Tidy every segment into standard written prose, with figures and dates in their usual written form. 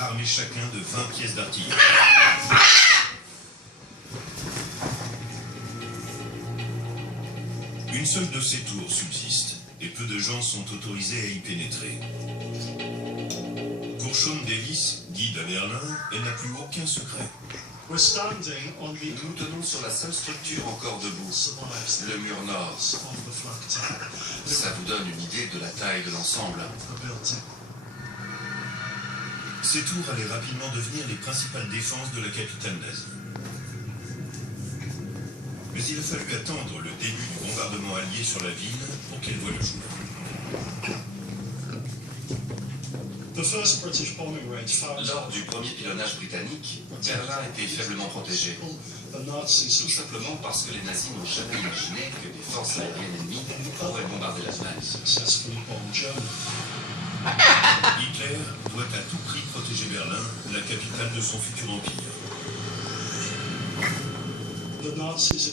armés chacun de 20 pièces d'artillerie. Une seule de ces tours subsiste, et peu de gens sont autorisés à y pénétrer. Pour Sean Davis, guide à Berlin, elle n'a plus aucun secret. Nous tenons sur la seule structure encore debout, le mur nord. Ça vous donne une idée de la taille de l'ensemble. Ces tours allaient rapidement devenir les principales défenses de la capitale nazie. Mais il a fallu attendre le début du bombardement allié sur la ville pour qu'elle voie le jour. Lors du premier pilonnage britannique, Berlin était faiblement protégé. Tout simplement parce que les nazis n'ont jamais imaginé que des forces aériennes ennemies pourraient bombarder l'Allemagne. Hitler doit à tout prix protéger Berlin, la capitale de son futur empire. Les nazis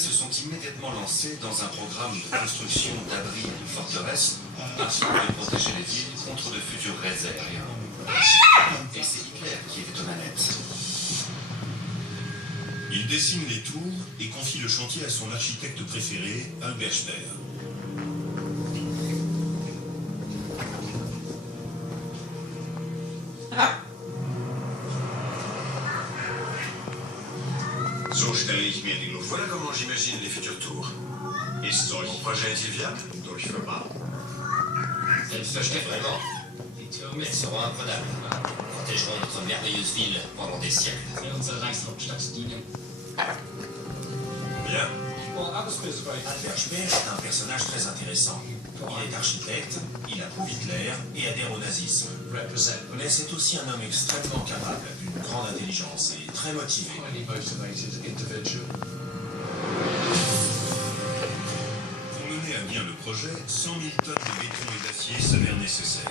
se sont immédiatement lancés dans un programme de construction d'abris et de forteresses afin de protéger les villes contre de futurs raids aériens. Et c'est Hitler qui était aux manettes. Il dessine les tours et confie le chantier à son architecte préféré, Albert Speer. Voilà comment j'imagine les futures tours. Mon projet est-il viable? Elles se jettent vraiment. Elles seront imprenables. Protégeront notre merveilleuse ville pendant des siècles. Bien. Albert Speer est un personnage très intéressant. Il est architecte, il approuve Hitler et adhère au nazisme. Mais c'est aussi un homme extrêmement capable, d'une grande intelligence et très motivé. Pour mener à bien le projet, 100 000 tonnes de béton et d'acier s'avèrent nécessaires.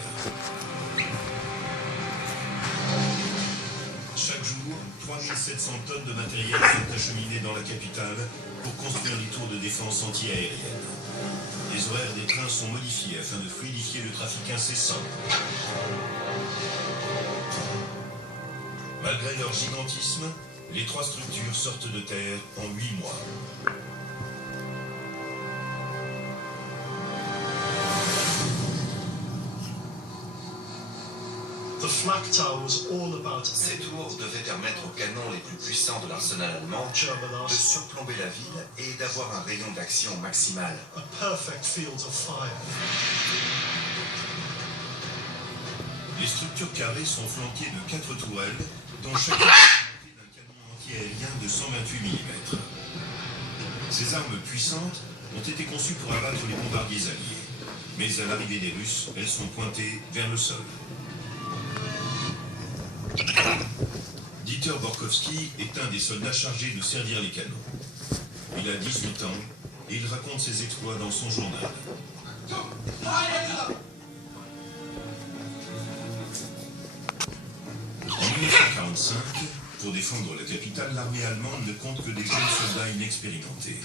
Chaque jour, 3700 tonnes de matériel sont acheminées dans la capitale pour construire les tours de défense anti-aérienne. Les horaires des trains sont modifiés afin de fluidifier le trafic incessant. Malgré leur gigantisme, les trois structures sortent de terre en 8 mois. Ces tours devaient permettre aux canons les plus puissants de l'arsenal allemand de surplomber la ville et d'avoir un rayon d'action maximal. Les structures carrées sont flanquées de 4 tourelles, dont chacune est dotée d'un canon anti-aérien de 128 mm. Ces armes puissantes ont été conçues pour abattre les bombardiers alliés. Mais à l'arrivée des Russes, elles sont pointées vers le sol. Dieter Borkowski est un des soldats chargés de servir les canons. Il a 18 ans et il raconte ses exploits dans son journal. En 1945, pour défendre la capitale, l'armée allemande ne compte que des jeunes soldats inexpérimentés.